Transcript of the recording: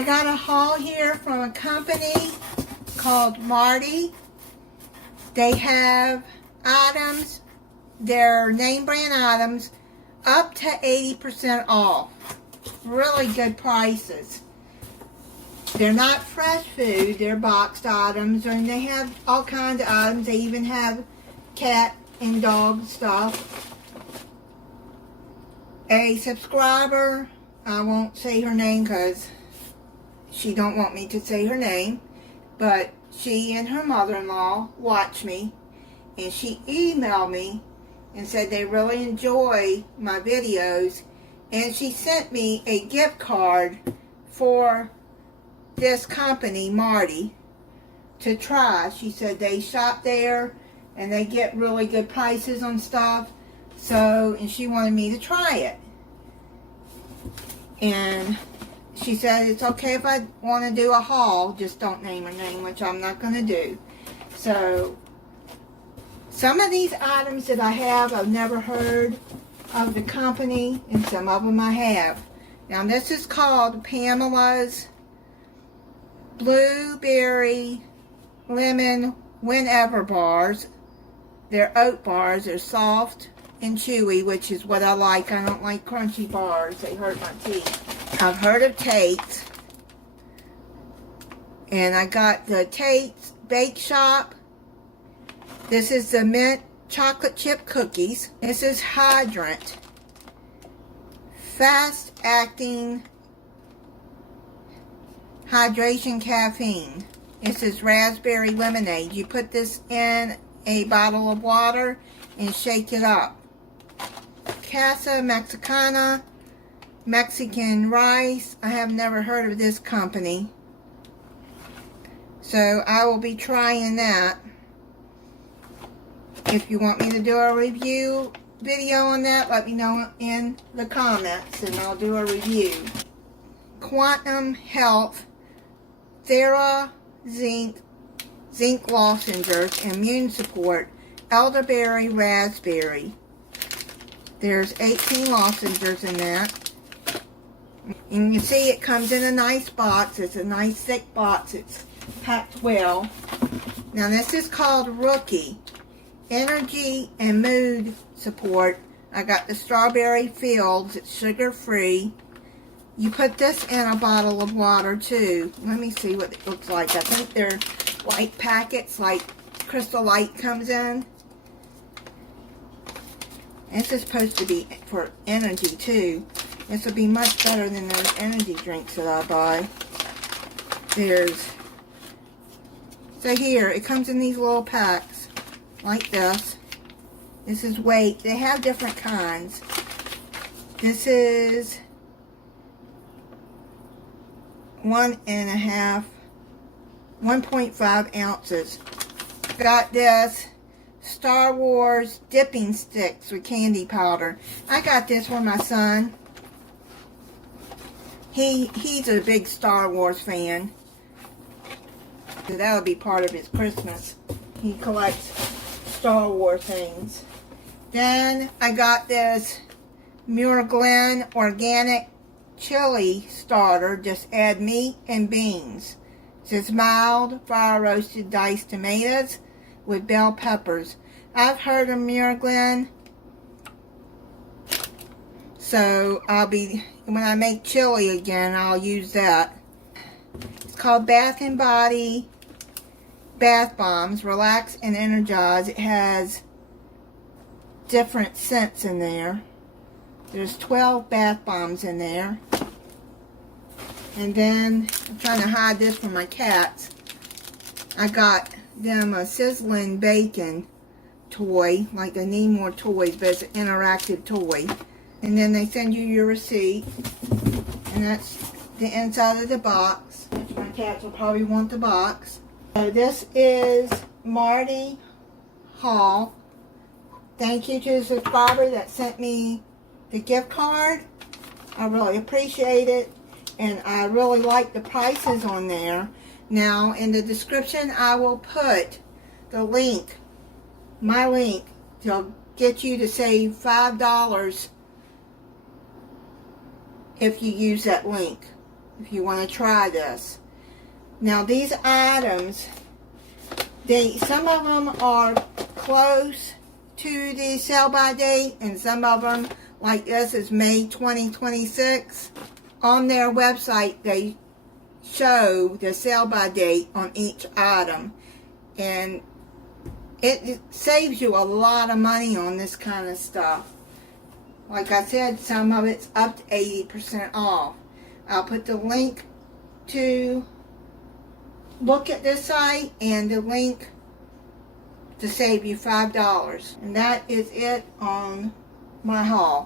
I got a haul here from a company called Martie. They have items, their name brand items, up to 80% off. Really good prices. They're not fresh food, they're boxed items, and they have all kinds of items. They even have cat and dog stuff. A subscriber, I won't say her name because she don't want me to say her name, but she and her mother-in-law watch me, and she emailed me and said they really enjoy my videos, and she sent me a gift card for this company, Martie, to try. She said they shop there and they get really good prices on stuff, and she wanted me to try it. And she said it's okay if I want to do a haul, just don't name her name, which I'm not going to do. So, some of these items that I have, I've never heard of the company, and some of them I have. Now, this is called Pamela's Blueberry Lemon Whenever Bars. They're oat bars. They're soft and chewy, which is what I like. I don't like crunchy bars. They hurt my teeth. I've heard of Tate's. And I got the Tate's Bake Shop. This is the mint chocolate chip cookies. This is Hydrant. Fast acting hydration caffeine. This is raspberry lemonade. You put this in a bottle of water and shake it up. Casa Mexicana, Mexican rice. I have never heard of this company, so I will be trying that. If you want me to do a review video on that, let me know in the comments and I'll do a review. Quantum Health Thera Zinc Lozenges, Immune Support, Elderberry Raspberry. There's 18 lozenges in that. And you can see it comes in a nice box. It's a nice thick box. It's packed well. Now this is called Rookie. Energy and Mood Support. I got the Strawberry Fields. It's sugar-free. You put this in a bottle of water too. Let me see what it looks like. I think they're white packets, like Crystal Light comes in. This is supposed to be for energy too. This will be much better than those energy drinks that I buy. So here, it comes in these little packs, like this. This is weight. They have different kinds. This is 1.5 ounces. Got this Star Wars dipping sticks with candy powder. I got this for my son. He's a big Star Wars fan. So that'll be part of his Christmas. He collects Star Wars things. Then I got this Muir Glen organic chili starter. Just add meat and beans. It says mild fire roasted diced tomatoes with bell peppers. I've heard of Muir Glen, so when I make chili again, I'll use that. It's called Bath & Body Bath Bombs. Relax and energize. It has different scents in there. There's 12 bath bombs in there. And then, I'm trying to hide this from my cats. I got them a sizzling bacon toy. Like, they need more toys, but it's an interactive toy. And then they send you your receipt. And that's the inside of the box. Which my cats will probably want the box. So this is Martie haul. Thank you to the subscriber that sent me the gift card. I really appreciate it. And I really like the prices on there. Now, in the description, I will put the link, my link, to get you to save $5 if you use that link. if you want to try this. Now these items, some of them are close to the sell by date, and some of them, like this, is May 2026. On their website, they show the sell by date on each item, and it saves you a lot of money on this kind of stuff. Like I said, some of it's up to 80% off. I'll put the link to look at this site and the link to save you $5. And that is it on my haul.